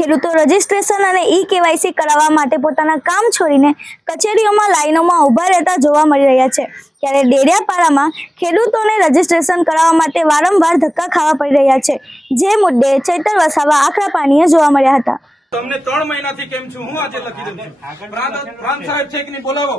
ખેડૂતો રજીસ્ટ્રેશન અને e KYC કરાવવા માટે પોતાના કામ છોડીને કચેરીઓમાં લાઈનોમાં ઊભા રહેતા જોવા મળી રહ્યા છે. ત્યારે ડેડિયાપાડામાં ખેડૂતોને રજીસ્ટ્રેશન કરાવવા માટે વારંવાર ધક્કા ખાવા પડી રહ્યા છે. જે મુદ્દે ચૈતર વસાવા, આખરા પાણીએ જોવા મળ્યા હતા. તમને ત્રણ મહિનાથી કેમ છું? હું આજે લખી દઉં છું. પ્રાંત સાહેબ છે કે નહીં? બોલાવો.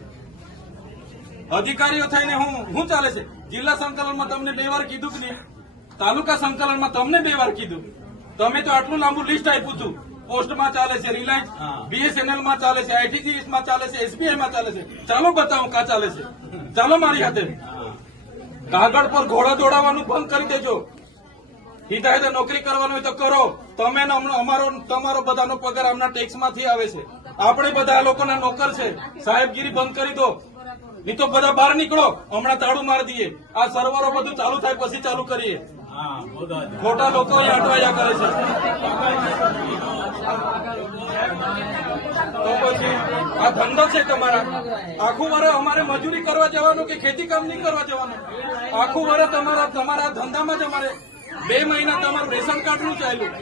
અધિકારીઓ થઈને હું શું ચાલે છે? જિલ્લા સંકલનમાં તમને બે વાર કીધું કે નહીં? તાલુકા સંકલનમાં તમને બે વાર કીધું. તમે તો આટલું લાંબુ લિસ્ટ આપ્યું હતું. પોસ્ટમાં ચાલે છે રિલાયન્સ બીએસએનએલમાં ચાલે છે આઈટીજીએસમાં ચાલે છે એસબીઆઈ માં ચાલે છે. ચાલો બતાવો કા ચાલે છે. ચાલો મારી હાથે. કાગળ પર ઘોડા દોડાવવાનું બંધ કરી દેજો. હિદાયતે નોકરી કરવાનું હોય તો કરો. તમે અમારો તમારો બધાનો પગાર આમના ટેક્સમાંથી આવે છે. આપણે બધા લોકોના નોકર છે. સાહેબગીરી બંધ કરી દો. નહીં તો બધા બહાર નીકળો. હમણાં તાળું મારી દઈએ. આ સર્વરો બધું ચાલુ થાય પછી ચાલુ કરીએ. ખોટા લોકો અહીંયા અટવાયા કરે છે. તો પછી આ ધંધો છે તમારા. આખું વર્ષ અમારે મજૂરી કરવા જવાનું કે ખેતી કામ નહીં કરવા જવાનું? આખું વર્ષ તમારા તમારા ધંધામાં જ અમારે બે મહિના તમારું રેશન કાર્ડનું ચાલ્યું.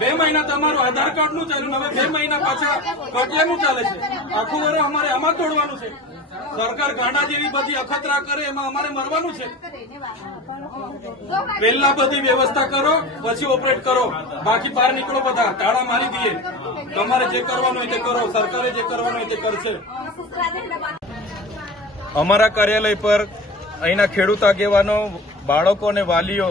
બે મહિના તમારું આધાર કાર્ડનું ચાલ્યું હવે બે મહિના પાછા કટિયાનું ચાલે છે. આખું વર્ષ અમારે આમાં તોડવાનું છે. સરકાર ગાંડા જેવી બધી અખતરા કરે, એમાં અમારે મરવાનું છે. પહેલા બધી વ્યવસ્થા કરો, પછી ઓપરેટ કરો. બાકી બહાર નીકળો બધા. તાળા મારી દઈએ. તમારે જે કરવાનું હોય તે કરો. સરકારે જે કરવાનું હોય તે કરશે. અમારા કાર્યાલય પર અહીંના ખેડૂત આગેવાનો, બાળકો અને વાલીઓ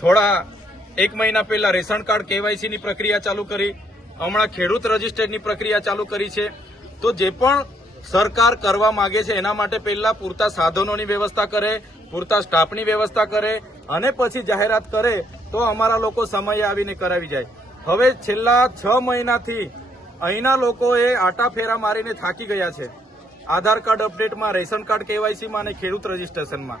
થોડા એક મહિના પહેલા રેશન કાર્ડ કેવાયસી ની પ્રક્રિયા ચાલુ કરી. હમણાં ખેડૂત રજીસ્ટરની પ્રક્રિયા ચાલુ કરી છે. તો જે પણ સરકાર કરવા માંગે છે, એના માટે પહેલા પૂરતા સાધનોની વ્યવસ્થા કરે, પૂરતા સ્ટાફની વ્યવસ્થા કરે અને પછી જાહેરાત કરે તો અમારા લોકો સમયે આવીને કરાવી જાય. હવે છેલ્લા છ મહિનાથી અહીંના લોકોએ આટા ફેરા મારીને થાકી ગયા છે. આધાર કાર્ડ અપડેટમાં, રેશન કાર્ડ કેવાયસીમાં અને ખેડૂત રજીસ્ટ્રેશનમાં.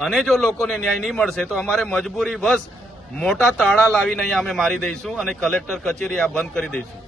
અને જો લોકોને ન્યાય નહીં મળશે તો અમારે મજબૂરી બસ મોટા તાળા લાવીને અહીંયા અમે મારી દઈશું અને કલેક્ટર કચેરી આ બંધ કરી દઈશું.